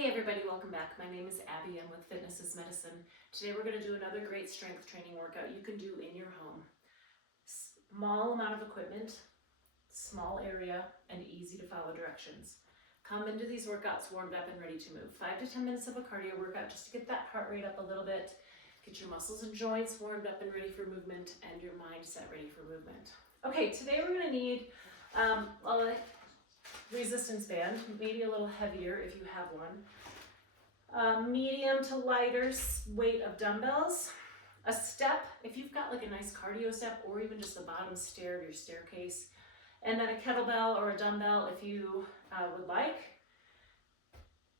Hey everybody, welcome back. My name is Abby. I'm with Fitness is Medicine. Today we're going to do another great strength training workout you can do in your home. Small amount of equipment, small area, and easy to follow directions. Come into these workouts warmed up and ready to move. 5 to 10 minutes of a cardio workout just to get that heart rate up a little bit, get your muscles and joints warmed up and ready for movement, and your mindset ready for movement. Okay, today we're going to need a resistance band, maybe a little heavier if you have one. Medium to lighter weight of dumbbells. A step, if you've got like a nice cardio step or even just the bottom stair of your staircase. And then a kettlebell or a dumbbell if you would like.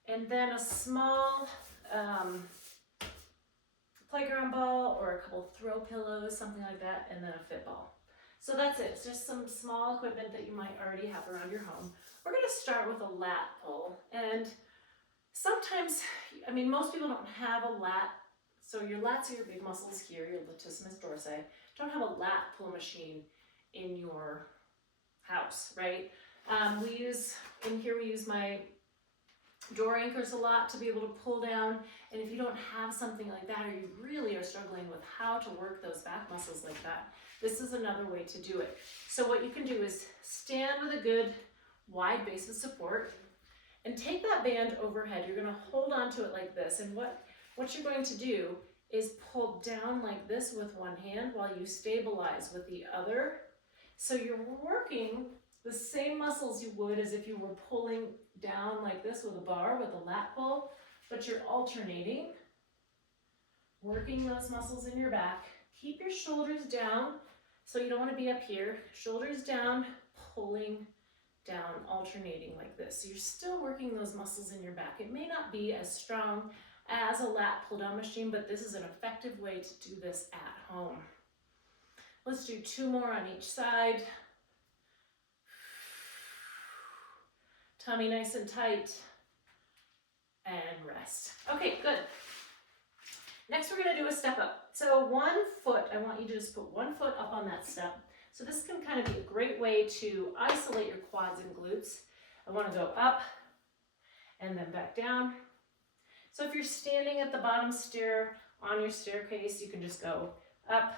And then a small playground ball or a couple throw pillows, something like that, and then a fit ball. So that's it. It's just some small equipment that you might already have around your home. We're going to start with a lat pull. And sometimes, most people don't have a lat. So your lats are your big muscles here, your latissimus dorsi. Don't have a lat pull machine in your house, right? We use my door anchors a lot to be able to pull down. And if you don't have something like that, or you really are struggling with how to work those back muscles like that, this is another way to do it. So what you can do is stand with a good wide base of support and take that band overhead. You're going to hold on to it like this. And what you're going to do is pull down like this with one hand while you stabilize with the other. So you're working the same muscles you would as if you were pulling down like this with a bar, with a lat pull, but you're alternating, working those muscles in your back. Keep your shoulders down, so you don't want to be up here. Shoulders down, pulling down, alternating like this. So you're still working those muscles in your back. It may not be as strong as a lat pull down machine, but this is an effective way to do this at home. Let's do 2 more on each side. Tummy nice and tight, and rest. Okay, good. Next we're going to do a step up. So 1 foot, I want you to just put 1 foot up on that step. So this can kind of be a great way to isolate your quads and glutes. I want to go up and then back down. So if you're standing at the bottom stair on your staircase, you can just go up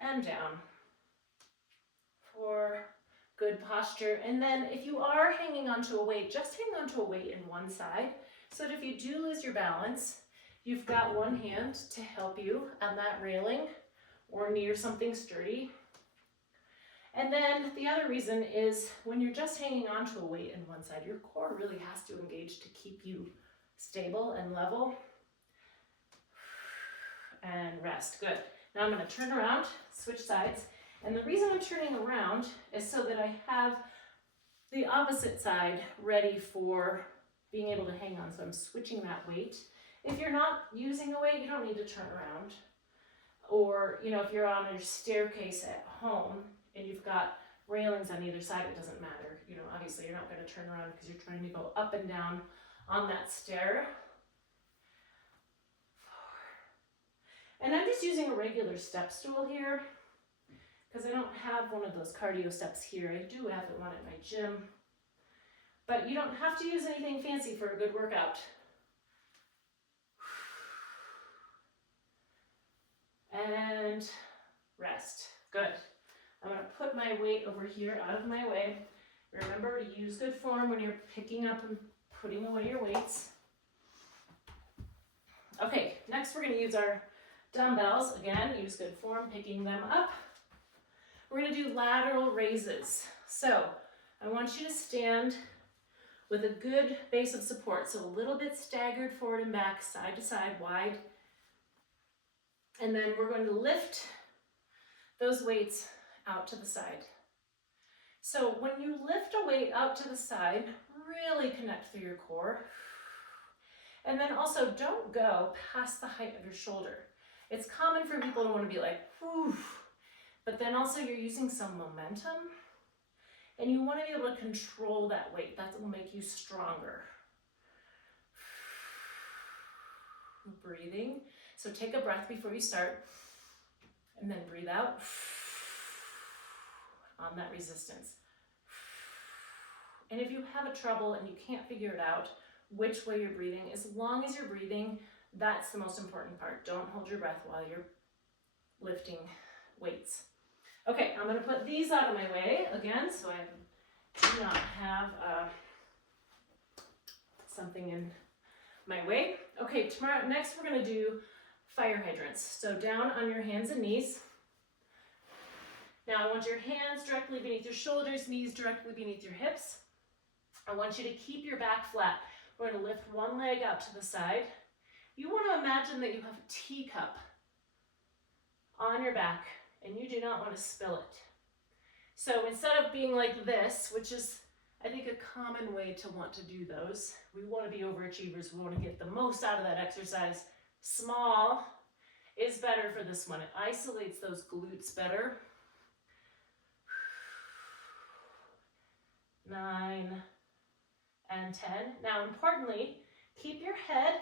and down for good posture. And then if you are hanging onto a weight, just hang onto a weight in one side so that if you do lose your balance, you've got one hand to help you on that railing or near something sturdy. And then the other reason is when you're just hanging onto a weight in one side, your core really has to engage to keep you stable and level. And rest. Good. Now I'm going to turn around, switch sides. And the reason I'm turning around is so that I have the opposite side ready for being able to hang on. So I'm switching that weight. If you're not using a weight, you don't need to turn around. Or, if you're on your staircase at home and you've got railings on either side, it doesn't matter. Obviously you're not going to turn around because you're trying to go up and down on that stair. 4. And I'm just using a regular step stool here because I don't have one of those cardio steps here. I do have one at my gym. But you don't have to use anything fancy for a good workout. And rest. Good. I'm going to put my weight over here out of my way. Remember to use good form when you're picking up and putting away your weights. Okay, next we're going to use our dumbbells. Again, use good form, picking them up. We're going to do lateral raises. So I want you to stand with a good base of support. So a little bit staggered forward and back, side to side, wide. And then we're going to lift those weights out to the side. So when you lift a weight out to the side, really connect through your core. And then also don't go past the height of your shoulder. It's common for people to want to be like, whew, but then also you're using some momentum and you want to be able to control that weight. That will make you stronger. Breathing. So take a breath before you start and then breathe out on that resistance. And if you have a trouble and you can't figure it out, which way you're breathing. As long as you're breathing, that's the most important part. Don't hold your breath while you're lifting weights. Okay, I'm gonna put these out of my way again, so I do not have something in my way. Okay, next we're gonna do fire hydrants. So down on your hands and knees. Now I want your hands directly beneath your shoulders, knees directly beneath your hips. I want you to keep your back flat. We're gonna lift one leg out to the side. You wanna imagine that you have a teacup on your back and you do not want to spill it. So instead of being like this, which is I think a common way to want to do those, we want to be overachievers. We want to get the most out of that exercise. Small is better for this one. It isolates those glutes better. 9 and 10. Now, importantly, keep your head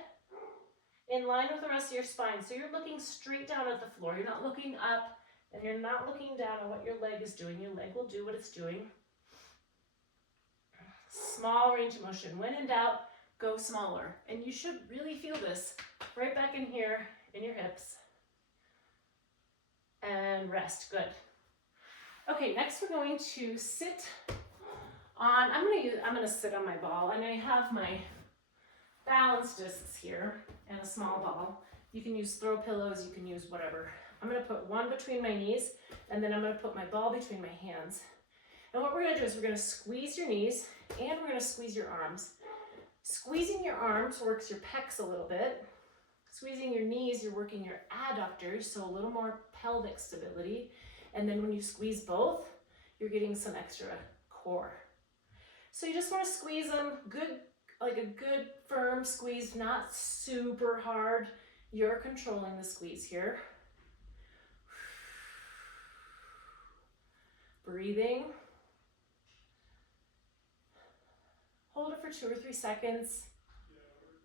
in line with the rest of your spine. So you're looking straight down at the floor. You're not looking up and you're not looking down on what your leg is doing. Your leg will do what it's doing. Small range of motion. When in doubt, go smaller. And you should really feel this right back in here in your hips. And rest. Good. Okay, next we're going to sit on, I'm gonna sit on my ball, and I have my balance discs here and a small ball. You can use throw pillows, you can use whatever. I'm gonna put one between my knees, and then I'm gonna put my ball between my hands. And what we're gonna do is we're gonna squeeze your knees and we're gonna squeeze your arms. Squeezing your arms works your pecs a little bit. Squeezing your knees, you're working your adductors, so a little more pelvic stability. And then when you squeeze both, you're getting some extra core. So you just wanna squeeze them good, like a good firm squeeze, not super hard. You're controlling the squeeze here. Breathing. Hold it for 2 or 3 seconds.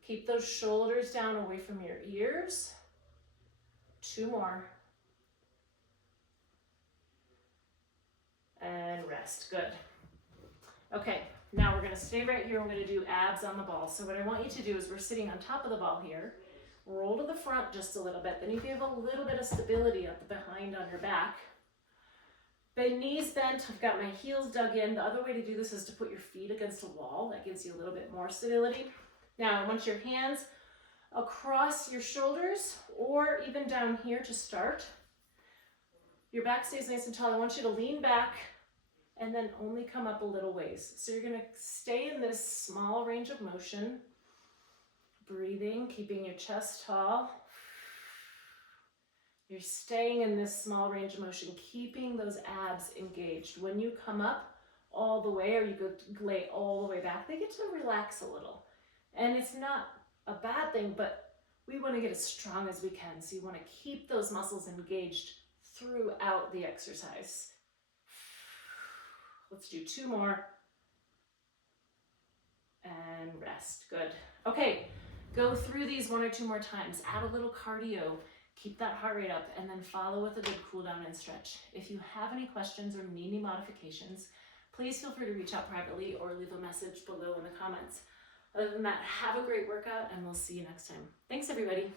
Keep those shoulders down away from your ears. 2 more. And rest. Good. Okay, now we're going to stay right here. We're going to do abs on the ball. So what I want you to do is we're sitting on top of the ball here. Roll to the front just a little bit. Then you have a little bit of stability at the behind on your back. The knees bent, I've got my heels dug in. The other way to do this is to put your feet against a wall. That gives you a little bit more stability. Now I want your hands across your shoulders or even down here to start. Your back stays nice and tall. I want you to lean back and then only come up a little ways. So you're gonna stay in this small range of motion. Breathing, keeping your chest tall. You're staying in this small range of motion, keeping those abs engaged. When you come up all the way or you go lay all the way back, they get to relax a little. And it's not a bad thing, but we want to get as strong as we can. So you want to keep those muscles engaged throughout the exercise. Let's do 2 more. And rest. Good. Okay, go through these 1 or 2 more times. Add a little cardio. Keep that heart rate up and then follow with a good cool down and stretch. If you have any questions or need any modifications, please feel free to reach out privately or leave a message below in the comments. Other than that, have a great workout and we'll see you next time. Thanks everybody.